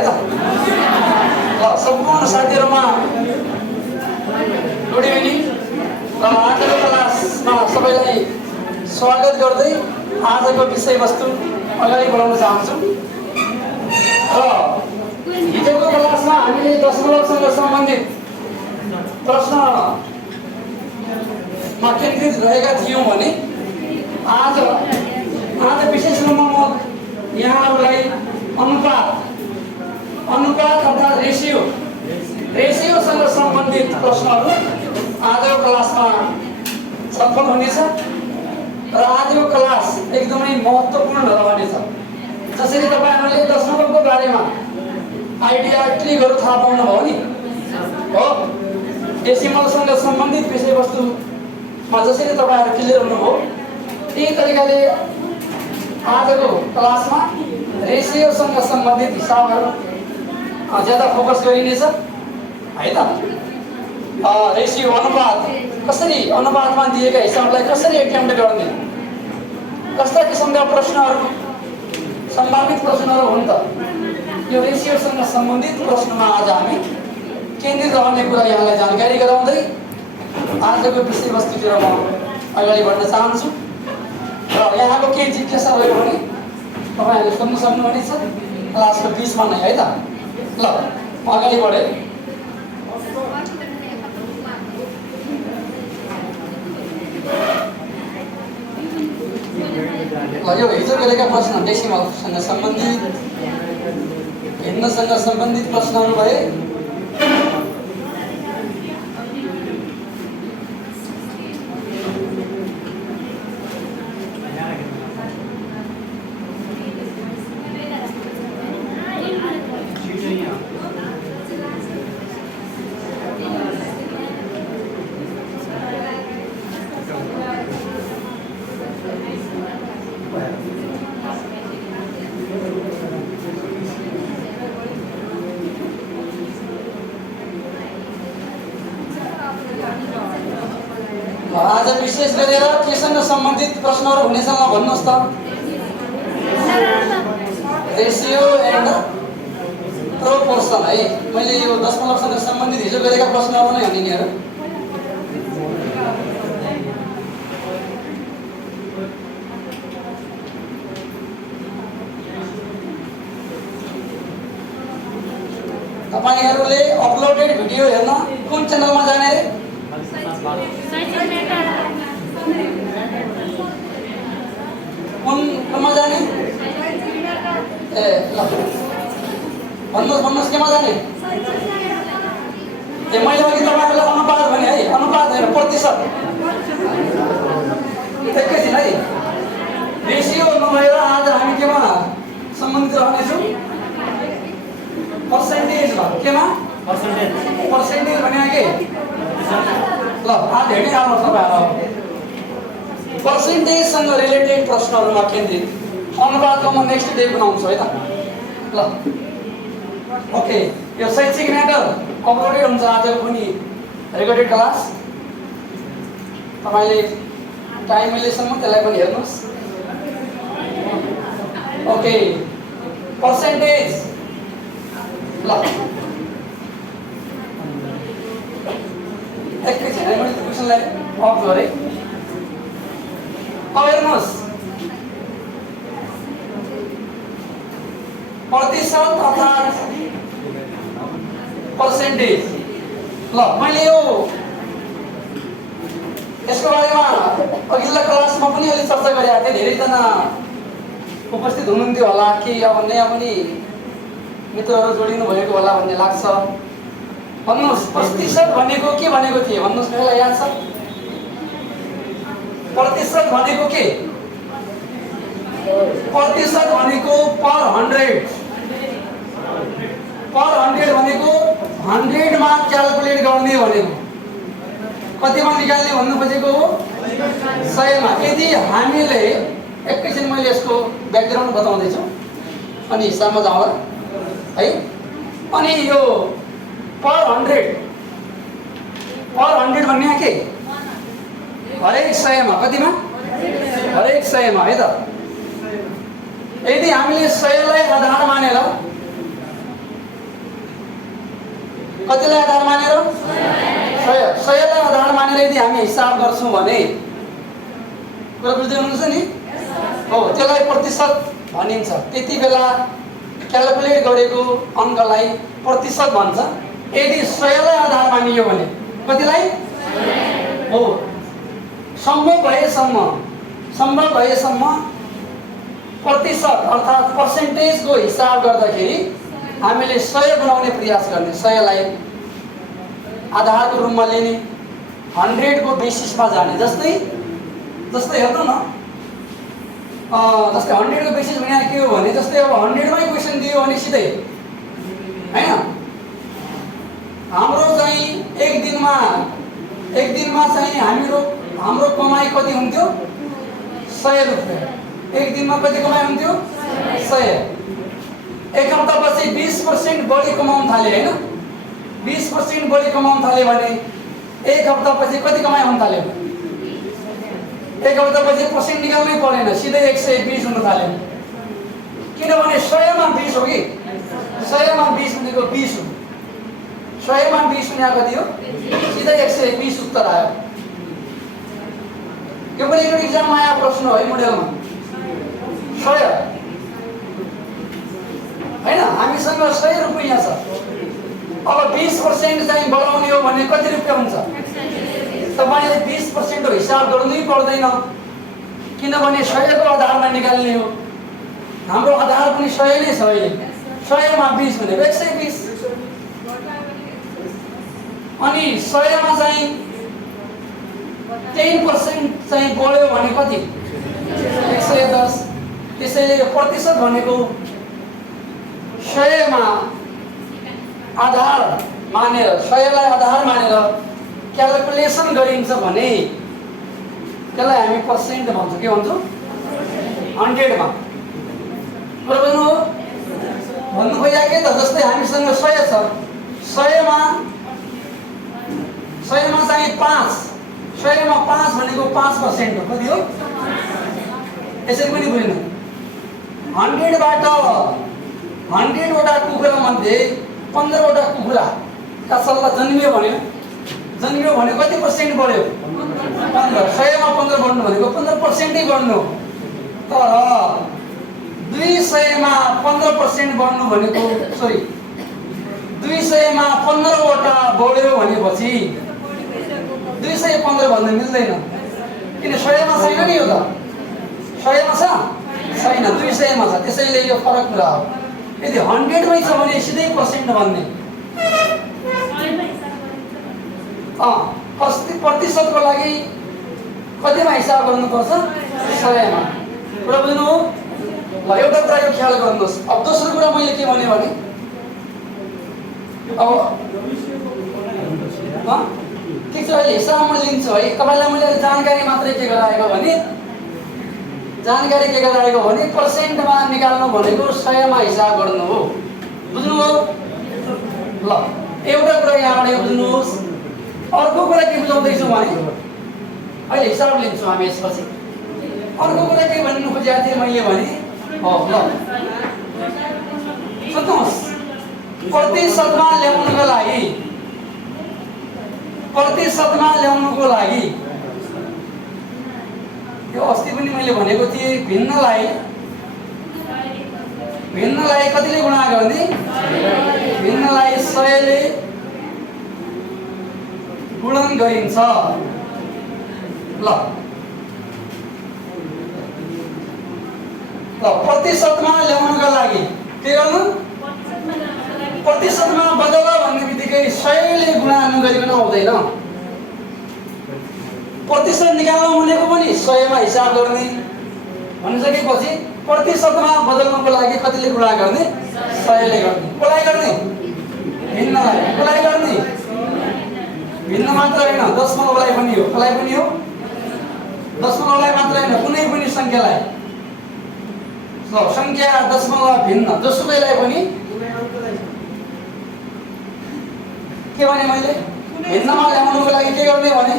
है त ल सम्पूर्ण साथीहरुमा गुड इभिनिङ र आजको क्लासमा सबैलाई स्वागत गर्दै आजको विषयवस्तु अगाडि बढाउन चाहन्छु र हिजोको क्लासमा हामीले दशमलवसँग सम्बन्धित प्रश्नमा केन्द्रित रहेका थियौं भने आज विशेष रूपमा म यहाँहरूलाई अनुपात अर्थात् रेसियोसँग सम्बन्धित प्रश्नहरू आजको क्लासमा छलफल हुनेछ र आजको क्लास एकदमै महत्त्वपूर्ण रहनेछ। जसरी तपाईहरुले दशमलवको बारेमा आइडिया ट्रिकहरू थाहा पाउनुभयो नि हो, डेसिमलसँग सम्बन्धित विषयवस्तुमा जसरी तपाईहरु क्लियर हुनुभयो त्यही तरिकाले आजको क्लासमा रेसियोसँग सम्बन्धित हिसाबहरू ज्यादा फोकस गरिनेछ है त। रेसियो अनुपात कसरी, अनुपातमा दिएका हिसाबलाई कसरी एटेम्प्ट गर्ने, कस्ता किसिमका प्रश्नहरू सम्भावित प्रश्नहरू हुन् त, यो रेसियोसँग सम्बन्धित प्रश्नमा आज हामी केन्द्रित रहने कुरा यहाँलाई जानकारी गराउँदै आजको विषयवस्तुतिर म अगाडि बढ्न चाहन्छु र यहाँको केही जिज्ञासा रह्यो भने तपाईहरुले सोध्न सक्नुहुनेछ क्लासको बीचमा नै है त। ल म अगाडि बढे यो हिजो गरेका प्रश्न डेसिमलसँग सम्बन्धित भिन्नसँग सम्बन्धित प्रश्नहरू भए आज विशेष गरेर केसँग सम्बन्धित प्रश्नहरू हुनेछन् भन्नुहोस् त। रेसियो एन्ड प्रोपोर्सन है, मैले यो दशमलवसँग सम्बन्धित हिजो गरेका प्रश्नहरू नै हुने यिनीहरू। तपाईहरुले अपलोडेड भिडियो हेर्न कुन च्यानलमा जाने रे? कुनमा जाने? ए ल भन्नुहोस् केमा जाने? ए मैले अघि तपाईहरुलाई अनुपात भने है, अनुपात हैन प्रतिशत। एकैछिन है, रेसियो नभएर आज हामी केमा सम्बन्धित रहनेछौँ? पर्सेन्टेज भयो। केमा? पर्सेन्टेज भने के? ल आज हेर्दै आउनुहोस् तपाईहरु। पर्सेन्टेजसँग रिलेटेड प्रश्नहरूमा केन्द्रित अनुपातको म नेक्स्ट डे बनाउँछु है त। ल ओके, यो शैक्षिक म्याटर अपलोडेड हुन्छ आजको पनि रेकर्डेड क्लास। तपाईले टाइम मिलेसम्म त्यसलाई पनि हेर्नुहोस्। ओके, पर्सेन्टेज ल एकैछिन है, मैले क्वेसनलाई अफ गरेँ। अब हेर्नुहोस्, प्रतिशत अर्थात् पर्सेन्टेज। ल मैले यो यसको बारेमा अघिल्ला क्लासमा पनि अलि चर्चा गरेका थिएँ। धेरैजना उपस्थित हुनुहुन्थ्यो होला कि अब नयाँ पनि मित्रहरू जोडिनु भएको होला भन्ने लाग्छ। भन्नुहोस् प्रतिशत भनेको के भनेको थिए? भन्नुहोस् मलाई याद छ? प्रतिशत भनेको के? प्रतिशत भनेको पर 100। पर 100 भनेको 100 मा क्याल्कुलेट गर्ने भनेको। कतिमा निकाल्ने भन्नु खोजेको हो? 100 मा। यदि हामीले एकैछिन मैले यसको ब्याकग्राउन्ड बताउँदै छु अनि हिसाबमा जाउँला है। अनि यो पर 100 भन्ने के? हरेक 100 मा। कतिमा? हरेक 100 मा है त। यदि हामीले 100 लाई आधार मानेर कतिलाई आधार मानेर 100लाई आधार मानेर यदि हामी हिसाब गर्छौँ भने कुरा बुझ्दै हुनुहुन्छ नि हो त्यसलाई प्रतिशत भनिन्छ। त्यति बेला क्याल्कुलेट गरेको अङ्कलाई प्रतिशत भन्छ। यदि 100लाई आधार मानियो भने कतिलाई हो सम्भव भएसम्म प्रतिशत अर्थात् पर्सेन्टेजको हिसाब गर्दाखेरि हामीले 100 बनाउने प्रयास गर्ने। 100लाई आधारको रूपमा लिने 100 को बेसिसमा जाने। जस्तै हेर्नु न जस्तै 100 को बेसिस भने के हो भने जस्तै अब 100 मै क्वेसन दियो भने सिधै हैन हाम्रो चाहिँ एक दिनमा चाहिँ हाम्रो कमाइ कति हुन्थ्यो 100 रुपैयाँ। एक दिनमा कति कमाइ हुन्थ्यो 100। एक हप्तापछि 20% बढी कमाउन थाले हैन 20% बढी कमाउन थाले भने एक हप्तापछि कति कमाइ हुन थाल्यो एक हप्तापछि पर्सेन्ट निकाल्नै परेन सिधै 120 हुन थाल्यो। किनभने 100 मा 20 हो कि 100 मा 20 भनेको 20 हो 100 मा 20 भने कति हो सिधै 120 उत्तर आयो। यो पनि एउटा एक्जाममा आएको प्रश्न हो है मोडेलमा 100 हैन हामीसँग 100 रुपैयाँ छ। अब 20% चाहिँ बढाउने हो भने कति रुपैयाँ हुन्छ तपाईले 20% को हिसाब गर्नै पर्दैन किनभने 100 को आधारमा निकाल्ने हो। हाम्रो आधार पनि 100 नै छ अहिले 100 मा 20 भनेको 120 अनि 100 मा चाहिँ 10% चाहिँ बढ्यो भने कति 110। त्यसैले प्रतिशत भनेको 100 मा आधार मानेर 100लाई आधार मानेर क्याल्कुलेसन गरिन्छ भने त्यसलाई हामी पर्सेन्ट भन्छौँ। के भन्छौँ 100 मा भन्नु खोजेको के त जस्तै हामीसँग 100 छ 100 मा चाहिँ 5 100 मा 5 भनेको 5% हो कति हो यसरी पनि बुझ्नु 100 बाट 100 वटा कुखुरा मध्ये 15 वटा कुखुरा का सल्ला जन्मियो भने कति पर्सेन्ट बढ्यो 15। 100 मा 15 बढ्नु भनेको 15% नै बढ्नु। तर 200 मा 15% बढ्नु भनेको 200 मा 15 वटा बढ्यो भनेपछि 215 भन्नु मिल्दैन किन 100 मा छैन नि यो त 100 मा छ छैन 200 मा छ। त्यसैले यो फरक कुरा हो। यदि 100 मै छ भने सिधै पर्सेन्ट भन्ने प्रतिशतको लागि कतिमा हिसाब गर्नुपर्छ 100 मा। कुरा बुझ्नु हो ल एउटा कुरा यो ख्याल गर्नुहोस्। अब दोस्रो कुरा मैले के भने अब ठिक छ अहिले हिसाब म लिन्छु है। तपाईलाई मैले जानकारी मात्रै के गराएको भने पर्सेन्टमा निकाल्नु भनेको 100 मा हिसाब गर्नु हो। बुझ्नुभयो ल एउटा कुरा यहाँबाट बुझ्नुहोस्। अर्को कुरा के बुझाउँदैछु भने अहिले हिसाब लिन्छु हामी यसपछि। अर्को कुरा के भन्नु खोजेको थिएँ मैले भने ल सुन्नुहोस् प्रतिशतमा ल्याउनुको लागि यो अस्ति पनि मैले भनेको थिएँ भिन्नलाई कतिले गुणा गर्ने भिन्नलाई 100 ले गुणन गरिन्छ। ल प्रतिशतमा ल्याउनुका लागि के गर्नु प्रतिशतमा बदल भन्ने बित्तिकै 100 ले गुणा नगरिकन आउँदैन। प्रतिशत निकाल्नु भनेको पनि 100 मा हिसाब गर्ने भनिसकेपछि प्रतिशतमा बदल्नको लागि कतिले गुणा गर्ने 100 ले गर्ने। कसलाई गर्ने भिन्नलाई गर्ने भिन्न मात्र हैन दशमलवलाई पनि हो कसलाई पनि हो दशमलवलाई मात्र हैन कुनै पनि संख्यालाई संख्या दशमलव भिन्न जसुकैलाई पनि के भने मैले भिन्नमा ल्याउनुको लागि के गर्ने भने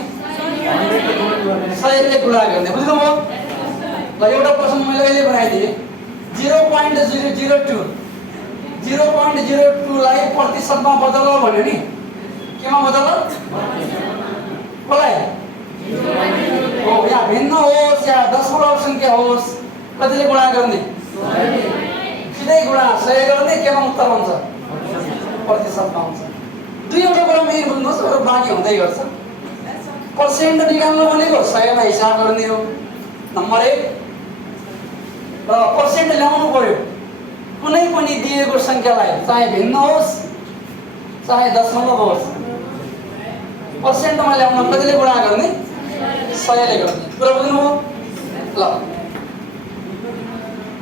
100 ले गुणा गर्ने। बुझ्नुभयो ल एउटा प्रश्न मैले अहिले बनाइदिए 0.002 लाई प्रतिशतमा बदल भन्यो नि केमा बदल कसलाई हो या भिन्न होस् या दशमलव संख्या होस् कतिले गुणा गर्ने सिधै गुणा 100 गर्ने केमा उत्तर हुन्छ प्रतिशतमा हुन्छ दुईवटा कुरा मेन बुझ्नुहोस् अरु बाँकी हुँदै गर्छ पर्सेन्ट निकाल्नु भनेको 100 मा हिसाब गर्ने हो नम्बर 1 र पर्सेन्ट ल्याउनु पर्यो कुनै पनि दिएको संख्यालाई चाहे भिन्न होस् चाहे दशमलव होस् पर्सेन्टमा ल्याउन कतिले गुणा गर्ने 100 ले गर्ने कुरा बुझ्नुभयो ल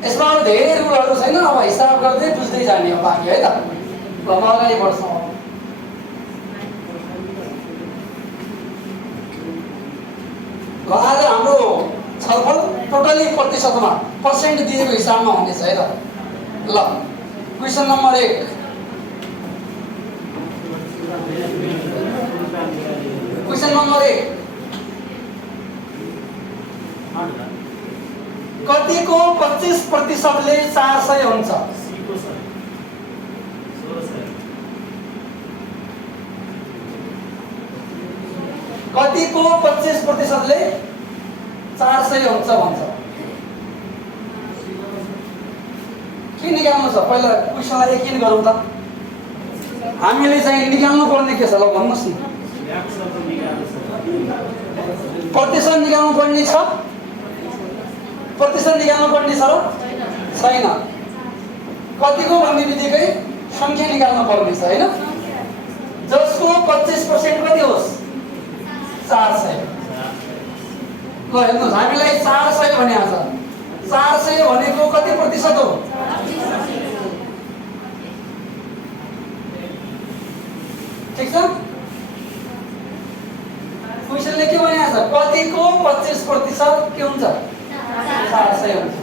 यसमा धेरै रुलहरु छैन अब हिसाब गर्दै बुझ्दै जाने हो बाँकी है त ल म अगाडि बढ्छु आज हाम्रो छलफल टोटली प्रतिशतमा पर्सेन्ट दिएको हिसाबमा हुनेछ है त ल क्वेशन नम्बर 1 क्वेशन नम्बर 1 कतिको 25% ले 400 हुन्छ कतिको 25% ले 400 हुन्छ भन्छ के निकाल्नु छ पहिला क्वेशनलाई यकिन गरौँ त हामीले चाहिँ निकाल्नु पर्ने के छ ल भन्नुस् न प्रतिशत निकाल्नु पर्ने छ प्रतिशत निकाल्नु पर्ने छ र छैन कतिको भन्ने बित्तिकै संख्या निकाल्नु पर्ने छ हैन जसको 25% कति होस् 400 ल हेर्नुस् हामीलाई 400 भनेको छ 400 भनेको कति प्रतिशत हो ठीक छ क्वेशनले के भनेको छ कतिको 25% के हुन्छ 400 हुन्छ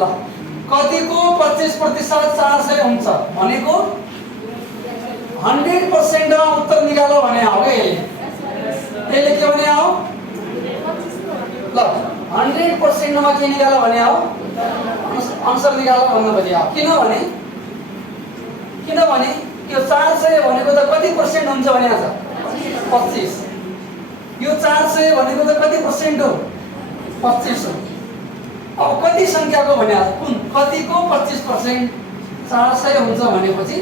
ल कतिको 25% 400 हुन्छ भनेको 100% मा उत्तर निकाल्नु भने हो के यसले के भने हो ल 100% मा के निकाल्नु भने हो आन्सर निकाल्नु भन्नु भने हो किनभने यो 400 भनेको त कति पर्सेन्ट हुन्छ भने छ 25 यो 400 भनेको त कति पर्सेन्ट हो 25 हो अब कति संख्याको भने कुन कतिको 25% 400 हुन्छ भनेपछि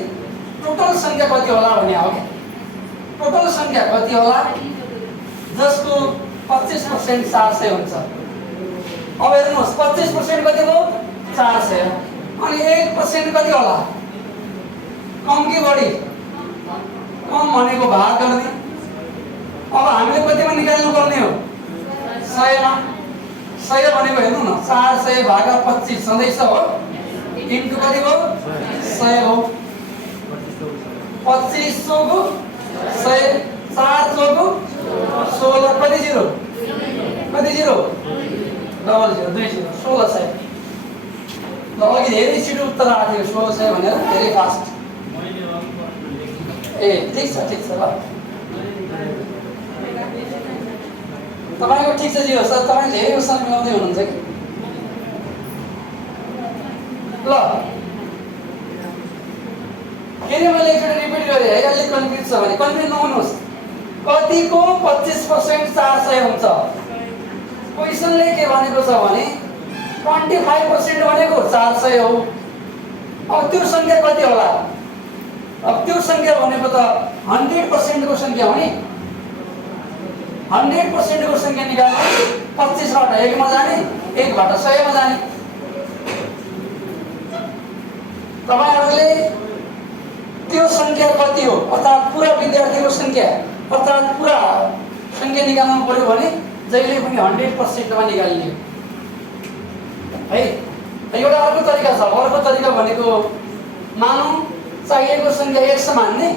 टोटल संख्या कति होला भने हो टोटल संख्या कति होला जसको 25% 400 हुन्छ अब हेर्नुस् 25% कति हो 400 अनि 1% कति होला कम कि बढी कम भनेको भाग गर्ने अब हामीले कतिमा निकाल्नु पर्ने हो 100 मा 100 भनेको हेर्नु न 400 भागा 25 सधैँ हो इन्टु कति हो 100 हो 25 चौको 100 4 चौको 16 कति जिरो डबल जिरो 2 जिरो 1600 ल अघि धेरै छिटो उत्तर आएको थियो 1600 भनेर धेरै फास्ट ए ठीक छ ल तपाईको ठीक छ जी हो सर तपाई धेरै क्वेशन मिलाउँदै हुनुहुन्छ कि ल फेरि मैले एकचोटि रिपिट गरे है अलि कन्फ्युज छ भने कन्फ्युज नहुनुहोस् कतिको 25% 400 हुन्छ क्वेशनले के भनेको छ भने 25% भनेको 400 हो अब त्यो संख्या कति होला अब त्यो संख्या भनेको त 100% को संख्या हो नि 100% को संख्या निकाल्नु 25 बाट 1 मा जाने 1 बाट 100 मा जाने तपाईहरुले त्यो संख्या कति हो अर्थात पुरा विद्यार्थीको संख्या अर्थात पुरा संख्या निकाल्नु पर्यो भने जहिले पनि 100% मा निकाल्ने है एउटा अर्को तरिका छ अर्को तरिका भनेको मानौ चाहिएको संख्या 100 मान्ने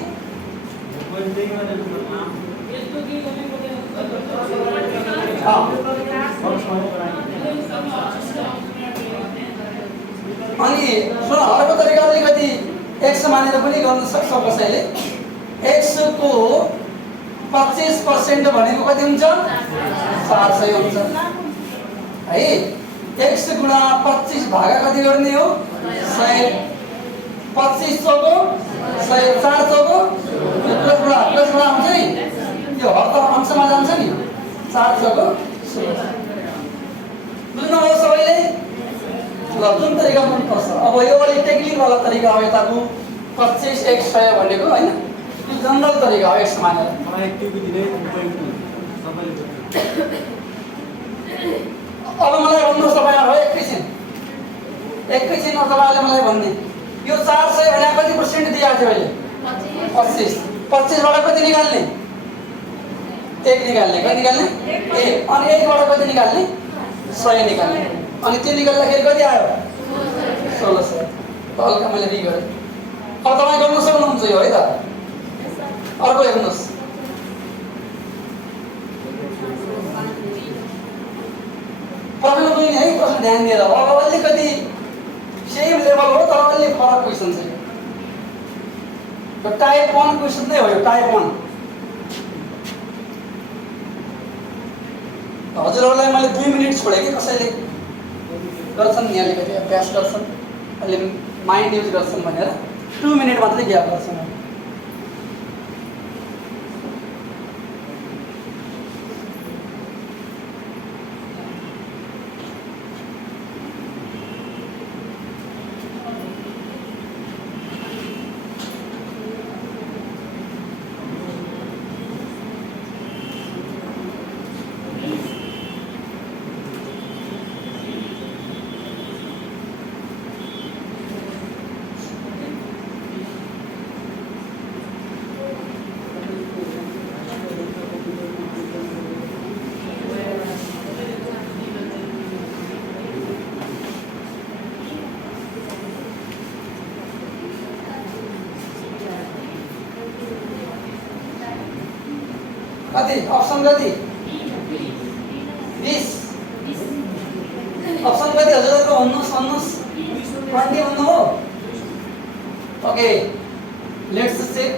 अनि सुन अर्को तरिका अलिकति 100 मानेर पनि गर्न सक्छ कसैले 100 को 25% भनेको कति हुन्छ 400 हुन्छ है 100 गुणा 25 भागा कति गर्ने हो 100 25 चौको 100, 4 चौको प्लसबाट आउँछ नि, यो हर त अंशमा जान्छ नि, 4 चौको 16। बुझ्नुभयो सबैले? ल जुन तरिका मनपर्छ। अब यो अलिक टेक्निकवाला तरिका हो यताको 25 1 100 भनेको होइन, यो जनरल तरिका हो एक्स मानेर। अब मलाई भन्नुहोस् तपाईँहरू एकैछिन तपाईँले मलाई भन्ने, यो 400 भने कति पर्सेन्ट दिएको थियो अहिले? 25। 25बाट कति निकाल्ने? 1 निकाल्ने। कति निकाल्ने? 1। अनि 1बाट कति निकाल्ने? 100 निकाल्ने। अनि त्यो निकाल्दाखेरि कति आयो? 1600। हल्का मैले रि गरेँ। अब तपाईँ गर्नु सक्नुहुन्छ यो है त? अर्को हेर्नुहोस्, प्रश्न पनि है, प्रश्न ध्यान दिएर। अब अलिकति सेम लेभल हो तर अलि फरक क्वेसन छ यो। टाइप 1 क्वेसन नै हो यो, टाइप 1। हजुरहरूलाई मैले 2 मिनट छोडेँ कि कसैले गर्छन् नि अलिकति अभ्यास गर्छन्, अलि माइन्ड युज गर्छन् भनेर 2 मिनट मात्रै ग्याप गर्छन्। कति अप्सन कति? 20। अप्सन कति हजुरहरुको भन्नुस् 20 भन्नु हो। Okay, let's check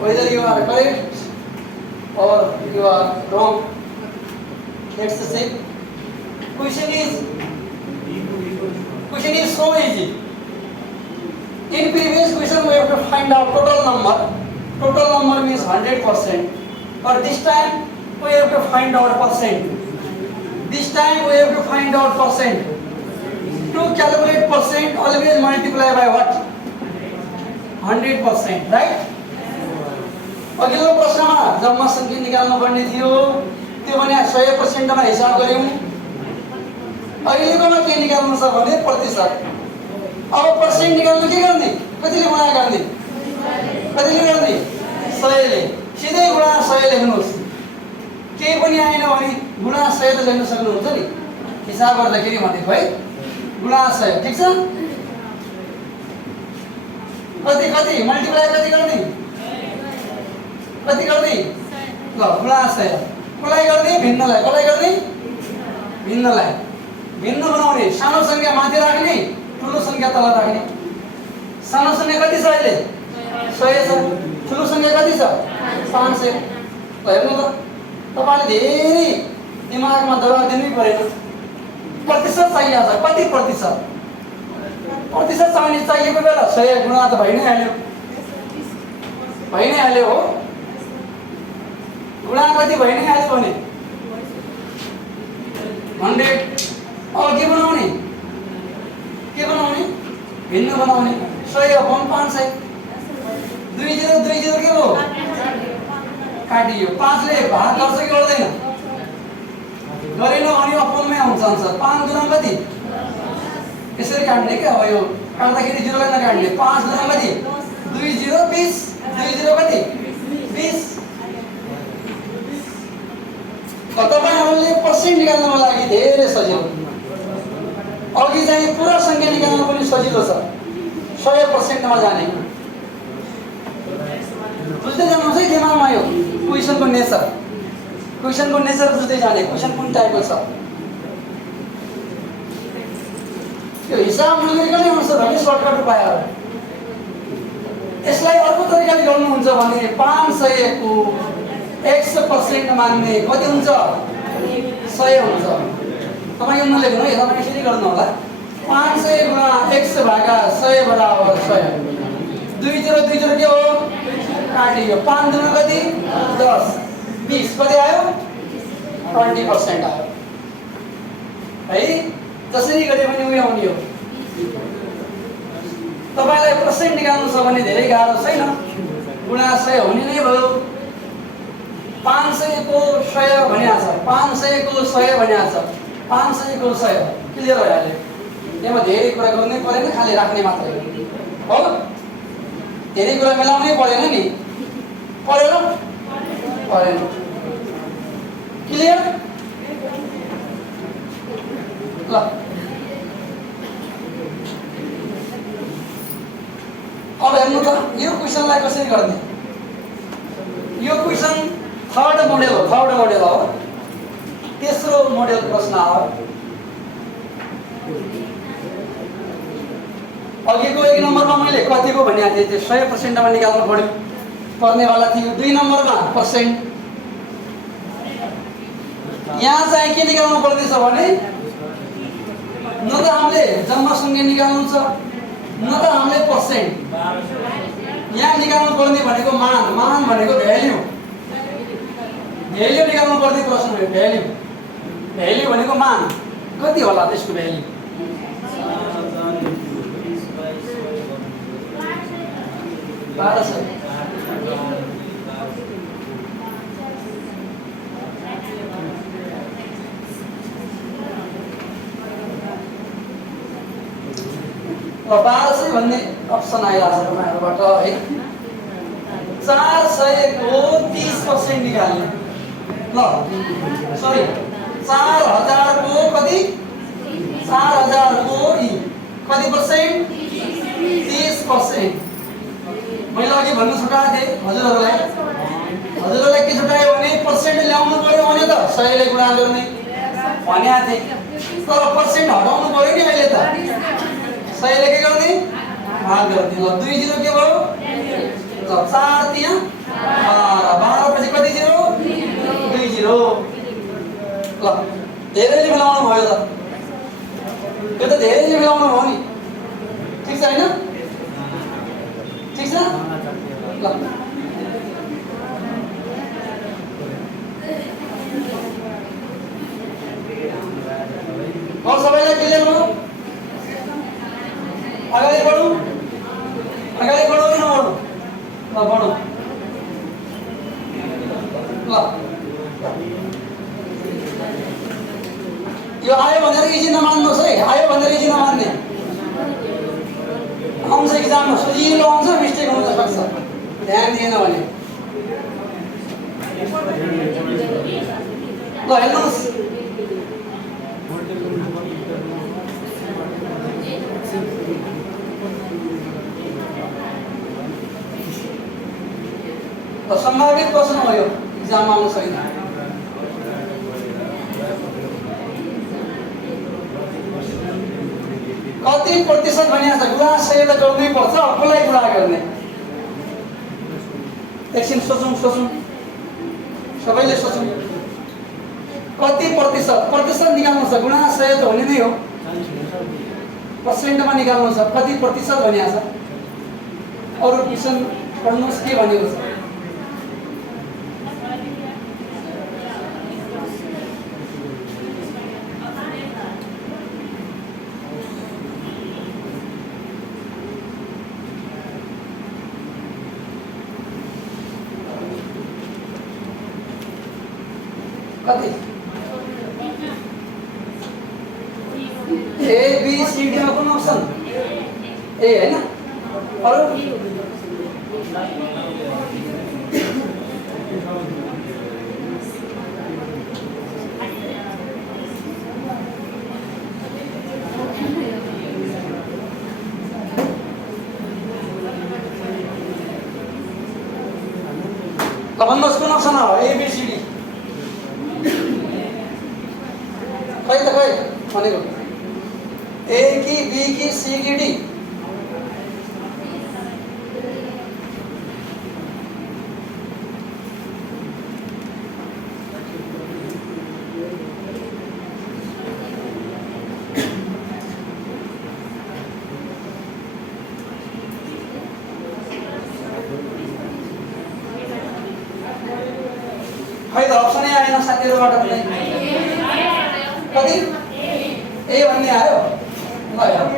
whether you are correct or you are wrong. Let's check. Question is so easy. In previous question we have to find out total number. Total number means 100%. But this time we have to find out percent. This time we have to find out percent. To calculate percent, always multiply by what? 100%, right? अघिल्लो प्रश्नमा जम्मा संख्या निकाल्नु पर्ने थियो, त्यो भने 100% मा हिसाब गर्यौं। अहिलेकोमा के निकाल्नु छ भने प्रतिशत। अब पर्सेन्ट निकाल्नु के गर्ने? कतिले गुणा गर्ने? कतिले गर्ने? 100 ले। सिधै गुणा 100 लेख्नुस्। केही पनि आएन भने गुणा 100 त लेख्न सक्नुहुन्छ नि, हिसाब गर्दाखेरि भनेको है। गुणा 100, ठीक छ? कति मल्टिप्लाई कति गर्ने? कति गर्ने? ल गुणा 100। कसलाई गर्ने? भिन्नलाई। कसलाई गर्ने? भिन्नलाई। भिन्न बनाउने, सानो संख्या माथि राख्ने, ठुलो संख्या तल राख्ने। सानो संख्या कति छ अहिले? 100 छ। ठुलो संख्या कति छ? 500। हेर्नु त, तपाईले धेरै दिमागमा दबाब दिनै परेन। प्रतिशत चाहिएको छ, कति प्रतिशत? प्रतिशत चाहिएको बेला 100 गुणा त भइ नै हाल्यो। भइ नै हाल्यो हो। गुणा कति भइ नै हाल्यो भने 100। अब के बनाउने? के बनाउने? भिन्न बनाउने। 100 अपॉन 500। 20 के हो? काटियो। 5 ले भाग गर्छ कि गर्दैन? गरेन भने अपॉनमै आउँछ आन्सर। 5 गुणा कति? यसरी काट्ने के अब यो काट्दाखेरि 0 लाई नकाट्ने। 5 गुणा कति? 20 20। 20 कति? 20। तपाईहरुले पर्सेन्ट निकाल्नको लागि धेरै सजिलो। अघि चाहिँ पूरा संख्या निकाल्न पनि सजिलो छ। 100% मा जाने। बुझ्दै जानुहुन्छ है दिमागमा यो क्वेशनको नेचर। क्वेशनको नेचर बुझ्दै जाने, क्वेशन कुन टाइपको छ। यो हिसाब नगरिकन आउँछ भने सर्टकट उपाय हो। यसलाई अर्को तरिकाले गर्नुहुन्छ भने 500 को x% मान्ने कति हुन्छ? 100 हुन्छ। तपाई यो नलेख्नु है, तपाई यसरी गर्नु होला। 500 गुणा x भागा 100 बराबर 100। 20 के हो काटियो 5 दूना कति 10 20 कति आयो 20% आयो है जसरी गरे पनि उयो आउने हो तपाईलाई पर्सेन्ट निकाल्नु छ भने धेरै गाह्रो छैन गुणा 100 हुने नै भयो 500 को 100 भनिया छ 500 को 100 भनिया छ 500 को 100 क्लियर भइहाल्यो यसमा धेरै कुरा गर्नै परेन खाली राख्ने मात्रै हो धेरै कुरा मिलाउनै परेन नि परेन परेन क्लियर ल अब हेर्नु त यो क्वेशनलाई कसरी गर्ने यो क्वेशन थर्ड मोडेल हो तेस्रो मोडेल प्रश्न हो अघिको 1 नम्बरमा मैले कतिको भनेको थिएँ त्यो 100% मा निकाल्नु पर्नेवाला थियो 2 नम्बरमा पर्सेन्ट यहाँ चाहिँ के निकाल्नु पर्दैछ भने न त हामीले जन्मसँगै निकाल्नु छ न त हामीले पर्सेन्ट यहाँ निकाल्नु पर्ने भनेको मान भनेको भ्याल्यु निकाल्नु पर्ने प्रश्न हो भ्याल्यु भनेको मान कति होला त्यसको भ्याल्यु अब 1200 भन्ने अप्सन आइरहेको छ तपाईँहरूबाट है 400 को 30% निकाल्ने ल सरी 4000 को कति 4000 को कति पर्सेन्ट 30% मैले अघि भन्नु छुटाएको थिएँ हजुरहरूलाई के छुटायो भने पर्सेन्ट ल्याउनु पर्यो भने त 100 ले गुणा गर्ने भनेको थिएँ तर पर्सेन्ट हटाउनु पर्यो नि अहिले त 100 ले के गर्ने भाग गर्ने ल 2 0 के भयो ल 4 त्यहाँ 12 पछि कति 0 2 0 ल धेरैले मिलाउनु भयो त यो त धेरैले मिलाउनु भयो नि ठीक छ हैन ठीक छ ल और सबैलाई क्लियर भयो अगाडि बढौँ कि नबढौँ ल बढौँ ल यो आयो भनेर इजी नमान्नुहोस् है आयो भनेर इजी नमान्ने आउँछ इक्जाममा सजिलो आउँछ मिस्टेक हुन सक्छ ध्यान दिएन भने ल हेर्नुहोस् संभावित प्रश्न भयो इक्जाममा आउन सक्दैन कति प्रतिशत भनिया छ गुणा 100 त गर्नै पर्छ कसलाई गुणा गर्ने एकछिन सोचौँ सबैले सोचौँ कति प्रतिशत निकाल्नु छ गुणा 100 त हुने नै हो पर्सेन्टमा निकाल्नु छ कति प्रतिशत भनिया छ अरु क्वेशन पढ्नुस् के भनेको छ कति ए बी सी डी में कुन अप्सन ए हैन अरु भन्नुहोस् कुन अप्सन हो ए बी सी डी खै भनेको ए की बी की सी की डी खै त अप्सनै आएन साथीहरूबाट पनि कति ए भन्ने आयो ल हेरौँ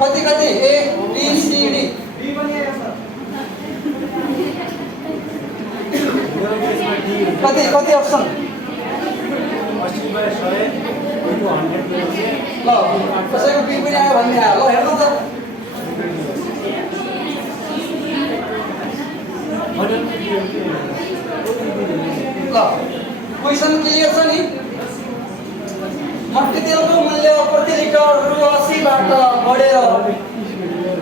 कति कति ए बी सी डी कति कति अप्सन ल कसैको बी पनि आयो भन्ने आयो ल हेर्नु त ल क्वेसन क्लियर छ नि मट्टीतेलको मूल्य प्रति लिटर रु 80 बाट बढेर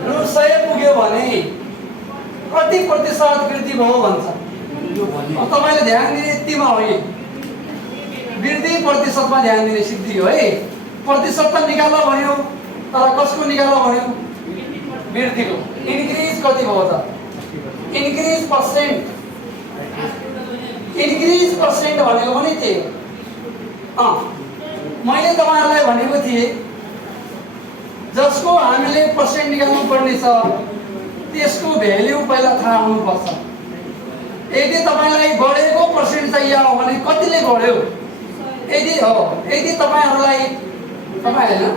रु 100 पुग्यो भने कति प्रतिशत वृद्धि भयो भन्छ। तपाईले ध्यान दिने यतिमा हो है वृद्धि प्रतिशतमा ध्यान दिने सिद्धि हो है। प्रतिशत त निकाल्न भन्यो तर कसको निकाल्न भन्यो वृद्धिको। इन्क्रिज कति भयो त इन्क्रिज पर्सेन्ट भनेको पनि त्यही हो। मैले तपाईहरुलाई भनेको थिए जसको हामीले पर्सेन्ट निकाल्नु पर्ने छ त्यसको भ्याल्यु पहिला थाहा हुनु पर्छ। यदि तपाईलाई बढेको पर्सेन्ट चाहियो भने कतिले बढ्यो यदि तपाईहरुलाई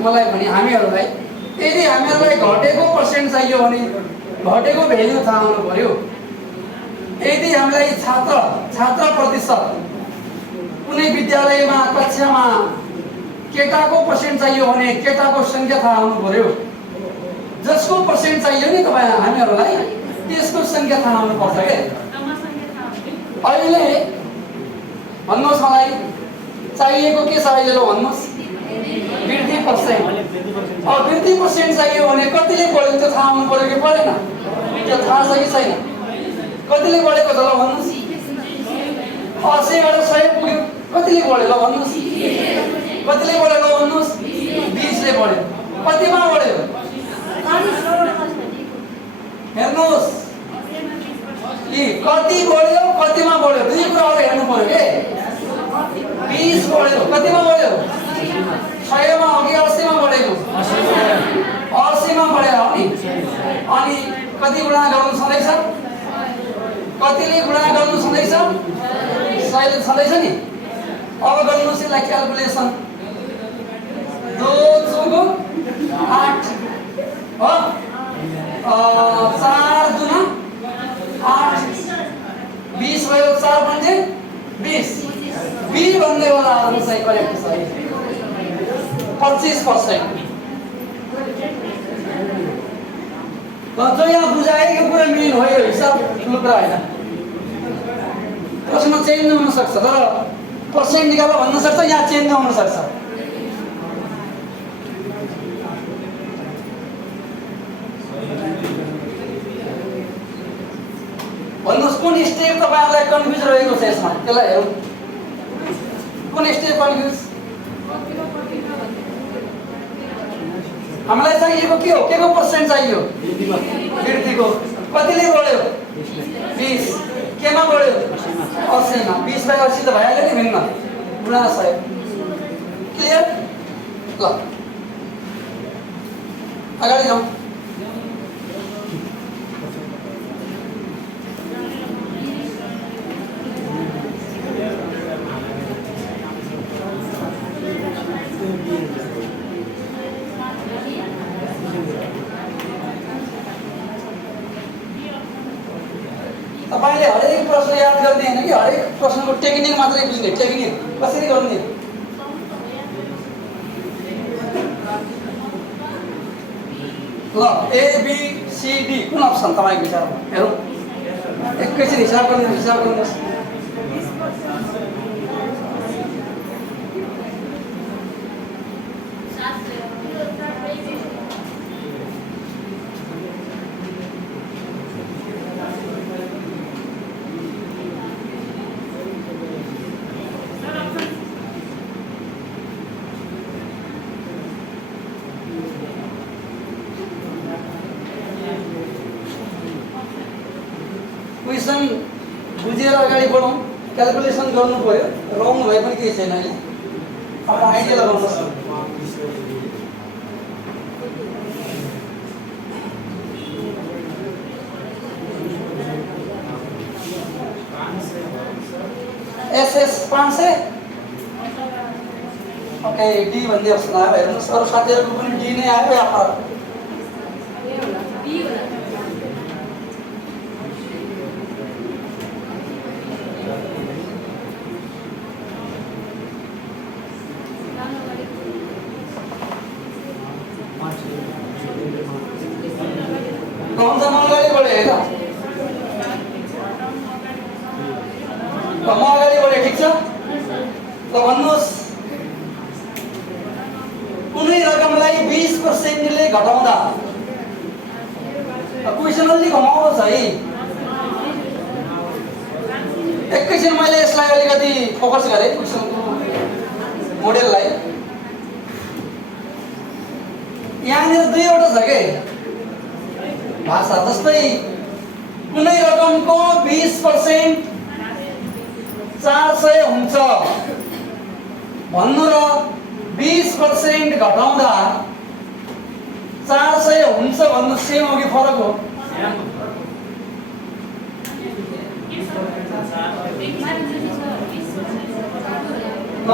मलाई पनि हामीहरुलाई यदि हामीहरुलाई घटेको पर्सेन्ट चाहियो भने घटेको भ्याल्यु थाहा हुनु पर्यो। यदि हामीलाई छात्र प्रतिशत कुनै विद्यालयमा कक्षामा केटाको पर्सेन्ट चाहियो भने केटाको संख्या थाहा हुनु पर्यो। जसको पर्सेन्ट चाहियो नि तपाई हामीहरुलाई त्यसको संख्या थाहा हुनु पर्छ के। अहिले भन्नुस् मलाई चाहिएको के छ अहिले ल भन्नुस् वृद्धि पर्सेन्ट। वृद्धि पर्सेन्ट चाहियो भने कतिले बढ्यो त्यो थाहा हुनु पर्यो कि परेन त्यो थाहा छ कि छैन। कतिले बढेको छ ल भन्नुस् 80 बाट 100 पुग्यो कतिले बढ्यो ल भन्नुस् कतिले बढ्यो ल भन्नुस् 20 ले बढ्यो। कतिमा बढ्यो हेर्नुस् कति बढ्यो कतिमा बढ्यो दुई कुराहरु हेर्नु पर्यो के। 20 बढ्यो कतिमा बढ्यो 100 मा अघि 80 मा बढेको 80 मा बढ्यो अनि कति गुणा गर्नु सधैँ छ कतिले गुणा गर्नु सधैँ छ 100 ले सधैँ छ नि। अब गर्नुस् यसलाई क्याल्कुलेसन 2 चौको 8 हो 4 दुना 8 20 भयो 4 भन्ने 20 बी भन्ने वाला आउनु सही करेक्ट छ 25%। जो यहाँ बुझाएको कुरा मेन हो यो हिसाब ठुलो कुरा होइन। प्रश्न चेन्ज हुन सक्छ तर पर्सेन्ट निकाल्न भन्न सक्छ यहाँ चेन्ज हुन सक्छ। भन्नुस् कुन स्टेप तपाईहरुलाई कन्फ्युज रहेको छ यसमा त्यसलाई हेरौँ कुन स्टेप कन्फ्युज हामीलाई चाहिएको के हो केको पर्सेन्ट चाहियो वृद्धिको। कतिले बढ्यो 20 केमा बढ्यो 80 मा 20 बाइ 80 त भइहाल्यो नि भिन्न गुणा 100 क्लियर। ल अगाडि जाउँ। तपाईले हरेक प्रश्न याद गर्ने हैन कि हरेक प्रश्नको टेक्निक मात्रै बुझ्ने टेक्निक कसरी गर्ने। ल ए बी सी डी कुन अप्सन तपाईको विचारमा हेरौँ एकैछिन हिसाब गर्नुहोस्। क्वेसन बुझेर अगाडि बढौँ क्याल्कुलेसन गर्नु पर्यो रङ भए पनि केही छैन अहिले अब आइडिया लगाउनुहोस्। से ओके डी भन्ने अप्सन आयो हेर्नुहोस् अरू साथीहरूको पनि डी नै आयो या फरक कौन सा मांग अगाडि बढेगा म अगाडि बढे ठिक छ ल भन्नुहोस् कुनै रकमलाई 20% ले घटाउँदा क्वेसन अलि घमाउरो छ है एकैछिन मैले यसलाई अलिकति फोकस गरे क्वेसनको मोडेललाई यहाँनिर दुईवटा छ के भाषा जस्तै कुनै रकमको 20% 400 हुन्छ भन्नु र 20% घटाउँदा 400 हुन्छ भन्नु सेम हो कि फरक हो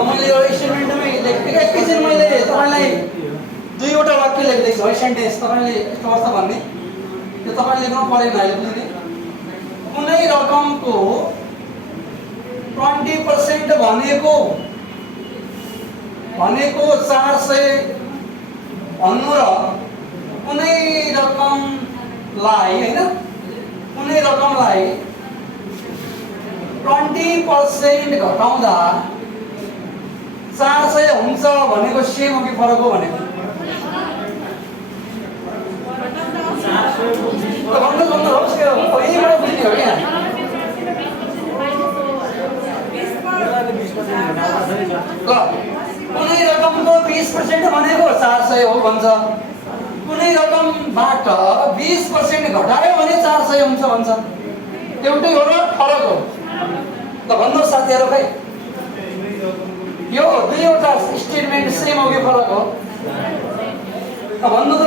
मैले यो स्टेटमेन्टमै लेखेको एकैछिन मैले तपाईलाई दुईवटा वाक्य लेख्दैछु है सेन्टेन्स तपाईले यस्तो गर्छ भन्ने यो तपाईले लेख्नु परेन अहिले बुझ्ने कुनै रकमको 20% भनेको 400 भन्नु र कुनै रकमलाई हैन कुनै रकमलाई 20% घटाउँदा 400 हुन्छ भनेको सेम हो कि फरक हो भनेको भन्नुहोस् के हो यहीबाट बुझ्ने हो क्या कुनै रकमको 20% भनेको 400 हो भन्छ कुनै रकमबाट 20% घटायो भने 400 हुन्छ भन्छ एउटै हो र फरक हो ल भन्नुहोस् साथीहरु खै यो दुईवटा स्टेटमेन्ट सेम हो कि फरक हो भन्नु त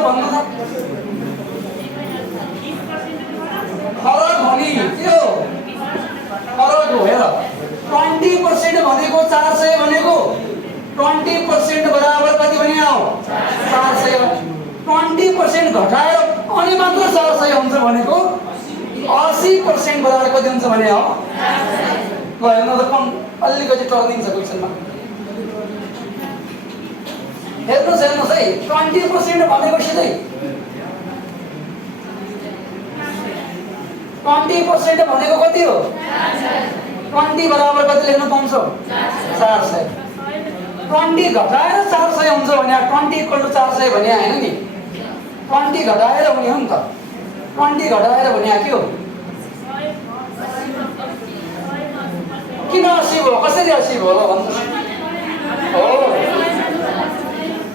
फरक हो नि त्यो फरक हो हेर 20% भनेको 400 भनेको 20% बराबर कति भने आऊ 400 20% घटाएर अनि मात्र 400 हुन्छ भनेको 80% बराबर कति हुन्छ भने आऊ ल हेर्नु त कम अलिकति टर्निङ छ क्वेशनमा हेर्नुहोस् है 20% भनेको सिधै 20% भनेको कति हो 20 बराबर कति लेख्न पाउँछौ 400 20 घटाएर 400 हुन्छ भने 20 = 400 भने हैन नि 20 घटाएर हुने हो नि त 20 घटाएर भने के हो किन 80 हो कसरी 80 हो ल भन्नुस् हो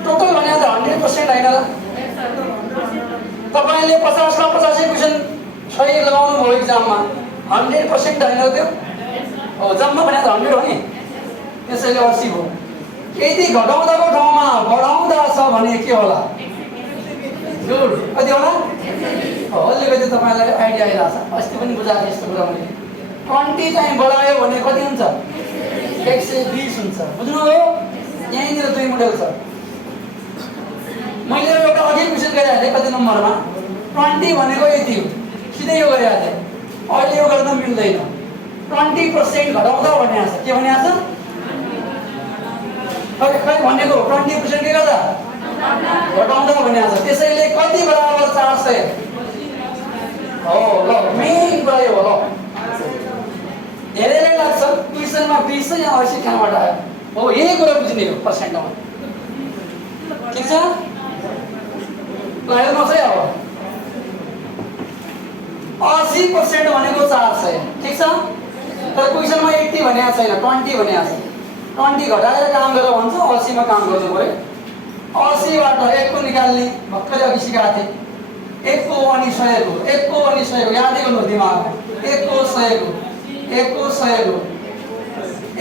टोटल भने त 100% हैन ल तपाईले 50 मा 85 क्वेशन सही लगाउनु भयो एक्जाममा 100% हैन त्यो हो जम्मा भने त 100 हो नि त्यसैले 80 हो यदि घटाउँदाको ठाउँमा बढाउँदा छ भने के होला गुड कति होला अलिकति तपाईलाई आइडिया आइराछ अस्ति पनि बुझाएको यस्तो कुरा मैले 20 चाहिँ बढायो भने कति हुन्छ 120 हुन्छ बुझ्नुभयो यहीँनिर दुई मोडेल छ मैले एउटा अघि क्वेशन गरिरहेको थिएँ कति नम्बरमा 20 भनेको यति हो सिधै यो गरिरहेको थिएँ अहिले यो गर्न मिल्दैन 20% घटाउँदा भनेको छ के भनेको छ खै भनेको 20% के गर्दा घटाउँदा भनेको छ त्यसैले कति बराबर 400 हो ल मेन कुरा यो हो ल धेरैले लाग्छ क्वेशनमा 20 या 80 कहाँबाट आयो हो यही कुरा बुझ्ने हो पर्सेन्टमा ठीक छ ल हेर्नुहोस् है अब 80% भनेको 400 ठीक छ तर क्वेशनमा 80 भनेको छैन 20 भनेको छ 20 घटाएर काम गरेर भन्छ 80 मा काम गर्नु पर्यो 80 बाट 1 को निकाल्ने भक्करै अघि सिकाएको थिएँ 1 को अनि 100 को 1 को अनि 100 को यादै गर्नुहोस् दिमागमा 1 को 100 को 1 को 100 को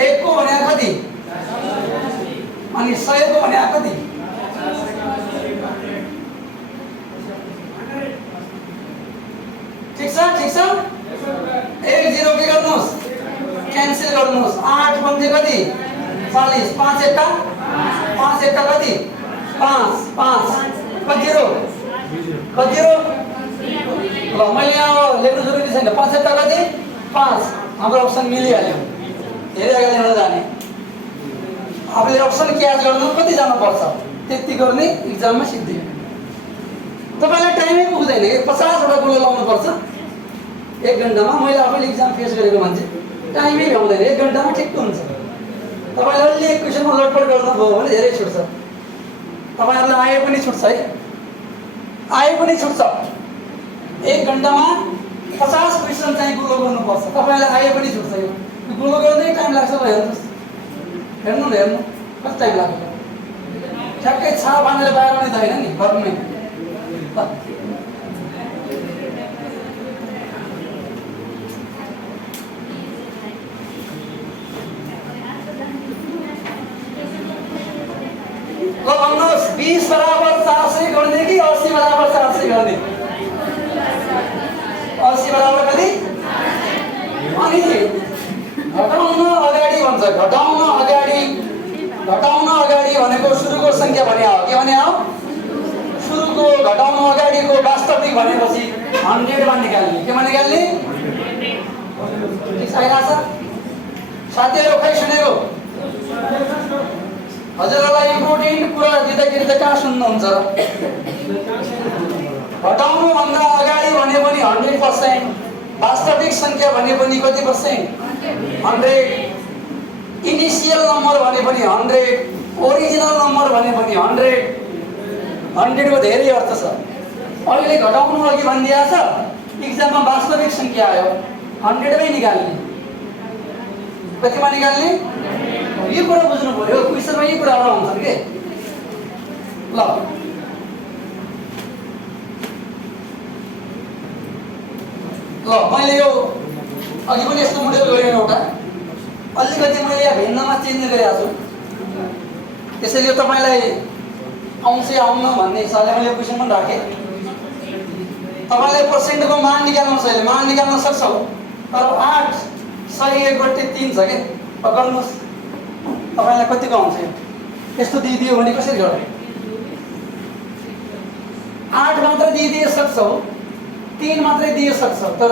1 को भने कति अनि 100 को भने कति ठीक छ 1 0 के गर्नुहोस् क्यान्सल गर्नुहोस् 8 भन्दै कति 40 5 एक्का 5 एक्का कति 5 5 कति हो ल मैले यहाँ लेख्नु जरुरी छैन 5 एक्का कति 5 हाम्रो अप्सन मिलिहाल्यो धेरै अगाडि नजाने आफूले अप्सन क्याच गर्नु कति जानु पर्छ त्यति गर्ने इक्जाममा सिद्धि तपाईलाई टाइमै पुग्दैन कि 50 वटा गोलो लाउनु पर्छ 1 घण्टामा मैले आफैले इक्जाम फेस गरेको मान्छे टाइमै भ्याउँदैन 1 घण्टामा ठिक हुन्छ तपाईले अलि एक क्वेशनमा लडपड गर्नुभयो भने धेरै छुट्छ तपाईहरुलाई आए पनि छुट्छ है आए पनि छुट्छ 1 घण्टामा 50 क्वेशन चाहिँ गोलो गर्नुपर्छ तपाईलाई आए पनि छुट्छ यो गोलो गर्दै टाइम लाग्छ हेर्नुस् हेर्नु न हेर्नु कति टाइम लाग्छ ठ्याक्कै छाप बाँधेर पाएर पनि त हैन नि गर्नै ल भन्नुहोस् 20 बराबर 400 गर्ने कि 80 बराबर 400 गर्ने 80 बराबर कति अनि घटाउन अगाडि भन्छ घटाउन अगाडि भनेको सुरुको संख्या भने हो के भने हो सुरुको घटाउन अगाडिको वास्तविक भनेपछि 100 मा निकाल्ने के मा निकाल्ने ठीक आइराछ साथीहरु खै सुनेको हजुरलाई इम्पोर्टेन्ट कुरा दिँदाखेरि त कहाँ सुन्नुहुन्छ घटाउनु भन्दा अगाडि भने पनि 100% वास्तविक संख्या भने पनि कति पर्सेन्ट 100 इनिशियल नम्बर भने पनि 100 ओरिजिनल नम्बर भने पनि 100 को धेरै अर्थ छ अहिले घटाउनु अघि भनिदिया छ एक्जाममा वास्तविक संख्या आयो 100 मै निकाल्ने कतिमा निकाल्ने यो कुरा बुझ्नु पर्यो क्वेशनमा यो कुराहरु आउँछन् के ल मैले यो अघि पनि यस्तो मोडेल गरेँ एउटा अलिकति मैले यहाँ भिन्नमा चेन्ज गरेको छु त्यसैले तपाईलाई आउँछ आउन भन्ने हिसाबले मैले क्वेशन पनि राखे तपाईलाई पर्सेन्टको मान निकाल्नु छ मान निकाल्न सक्छौ तर 8 सही 1/3 छ के पकड्नुस् तपाईलाई कतिको आउँछ यस्तो दिइदियो भने कसरी गर्नु 8 मात्र दिइदिए सक्छौ 3 मात्रै दिए सक्छौ तर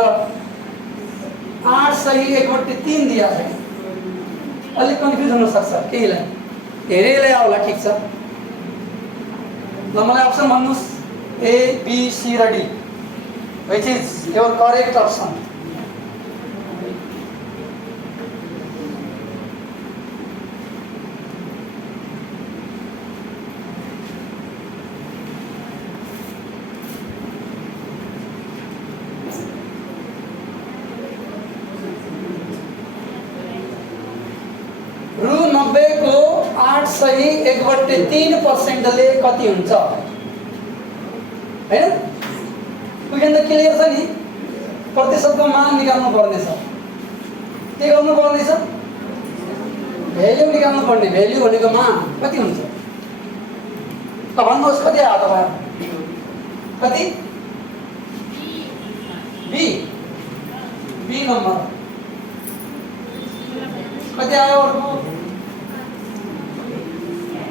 8 सही 1/3 दिया छ अलि कन्फ्युज हुन सक्छ केहीलाई धेरैलाई आउला ठीक छ ल मलाई अप्सन भन्नुस् A B C र D which is your correct option रु 90 को 8 सही 1/3% ले कति हुन्छ हैन क्वेशन त क्लियर छ नि प्रतिशतको मान निकाल्नु पर्ने छ के गर्नु पर्ने छ भ्यालु निकाल्नु पर्ने भ्यालु भनेको मान कति हुन्छ त भन्नुहोस् कति आयो तपाईहरु कति बी नम्बर कति आयो अर्को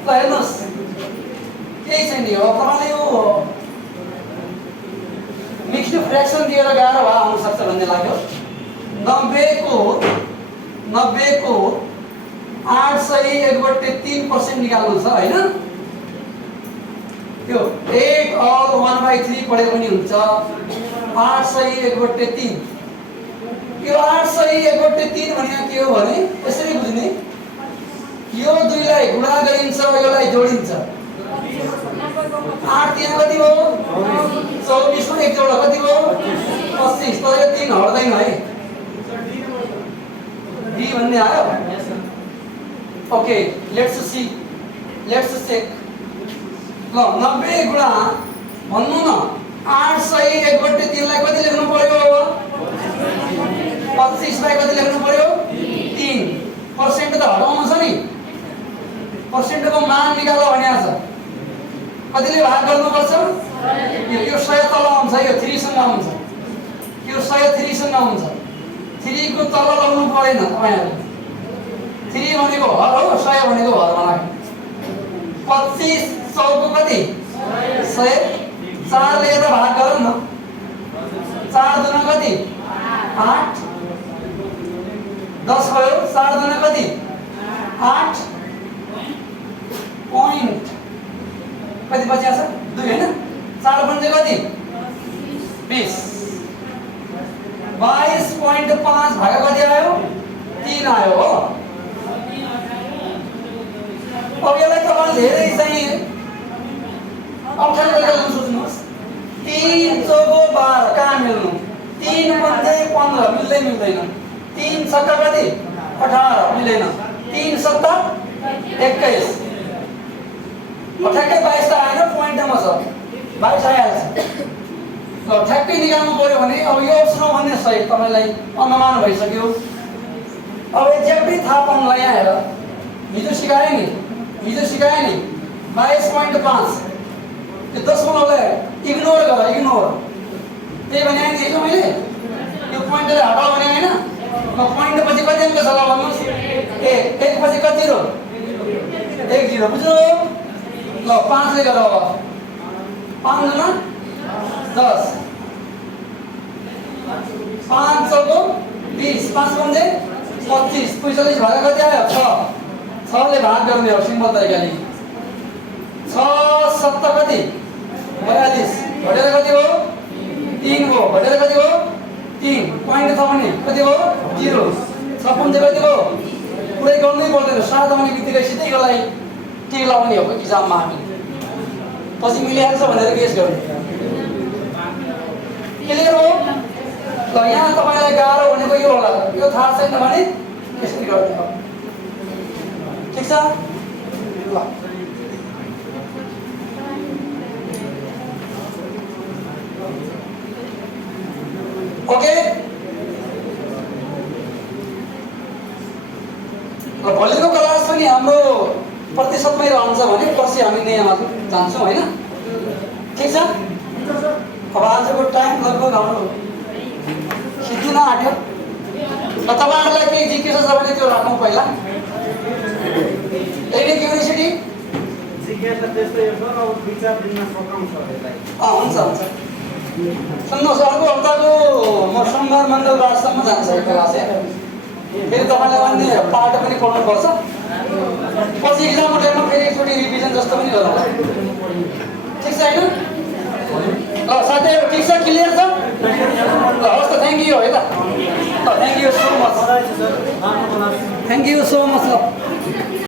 ल हेर्नुहोस् केही छैन यो तपाईले यो मिक्स्ड फ्र्याक्सन दिएर गाह्रो भए आउन सक्छ भन्ने लाग्यो 90 को 8 सही 1/3% निकाल्नु छ हैन त्यो 8 all 1/3 पढे पनि हुन्छ 8 सही 1/3 यो 8 सही 1/3 भनेको के हो भने यसरी बुझ्ने यो दुईलाई गुणा गरिन्छ यसलाई जोडिन्छ 8 त्यहाँ कति हो 24 मा एक जोडा कति हो 25 तर यो 3 हट्दैन है डी भन्ने आयो ओके लेट्स चेक ल 90 गुणा भन्नु न 8 सही 1/3 लाई कति लेख्नु पर्यो 25 लाई कति लेख्नु पर्यो 3% त हटाउनु छ नि पर्सेन्टको मान निकाल्नु भनेको छ कतिले भाग गर्नुपर्छ यो 100 तल आउँछ यो 3 सँग आउँछ यो 100 3 सँग आउँछ 3 को तल लाउनु परेन तपाईहरुले 3 भनेको हर हो, 100 भनेको हर बनायो। 25 100 को कति? 100। 4 ले यता भाग गरौँ न। 4 दुना कति? 8। 10 भयो। 4 दुना कति? 8 पॉइंट कति बच्चा छ? 2 हैन? 4 बन्छ कति? 20। 22.5 भाग कति आयो? 3 आयो हो। अब यसलाई तपाईले धेरै चाहिँ अप्ठ्यारो गरेर सोच्नुहोस्। 3 चौको 12 कहाँ मिल्नु? 3 पंजे 15 मिल्दै मिल्दैन। 3 छक्का कति? 18 मिल्दैन। 3 सत्ता 21। ठ्याक्कै 22 त आएन, पोइन्टमा छ। 22 आइहाल्छ। ल ठ्याक्कै निकाल्नु पर्यो भने अब यो अप्सन भन्ने सही तपाईलाई अनुमान भइसक्यो। अब एक्ज्याक्टली थाहा पाउनलाई यहाँ हेर। हिजो सिकाए नि 22.5 त्यो दशमलवलाई इग्नोर गर, इग्नोर। त्यही भने नि हिजो मैले यो पोइन्टले हटाऊ भने हैन। ल पोइन्ट पछि कति अङ्क छ ल भन्नुस्? 1 पछि कति हो? 1 0 बुझ्नु? ल 5 ले गर अब। 5 गुना 10। 5 चौको 20। 5 पंजे 25। 45 भाग कति आयो? 6। 6 ले भाग गर्ने हो सिम्पल तरिकाले। 6 7 कति? 42। घटेर कति हो? 3 हो। घटेर कति हो? 3। पोइन्ट छ भने कति हो? 0। 6 पंजे कति हो? पुरै गर्नै पर्दैन। 7 आउने बित्तिकै सिधै यसलाई टिक लाउने हो इक्जाममा हामी। पछि मिलिहाल्छ भनेर गेस गर्नु। क्लियर हो? ल यहाँ तपाईलाई गाह्रो भनेको यो होला। यो थाहा छैन भने यसरी गर्ने हो। ठीक छ? ल ओके। भोलिको क्लास पनि हाम्रो प्रतिशतमै रहन्छ भने पछि हामी नयाँमा जान्छौँ हैन? ठीक छ? अब आजको टाइम लगभग हाम्रो सिद्धिन आँट्यो। ल तपाईहरुलाई केही जिज्ञासा छ भने त्यो राखौँ पहिला। Any curiosity? जिज्ञासा त्यस्तै हो सर, अब विचार दिन सकाउँ सर यसलाई। हुन्छ हुन्छ। सुन्नुहोस्, अर्को हप्ताको म सोमबार मङ्गलबारसम्म जान्छ यो क्लास। फेरि तपाईँलाई अन्य पाठ पनि पढ्नुपर्छ। पछि इक्जामको टाइममा फेरि एकचोटि रिभिजन जस्तो पनि गरौँ। ठिक छ हैन? ल साथीहरु ठिक छ? क्लियर छ? ल हस् त, थ्याङ्क यू है त। ल thank you so much. Thank you so much. ल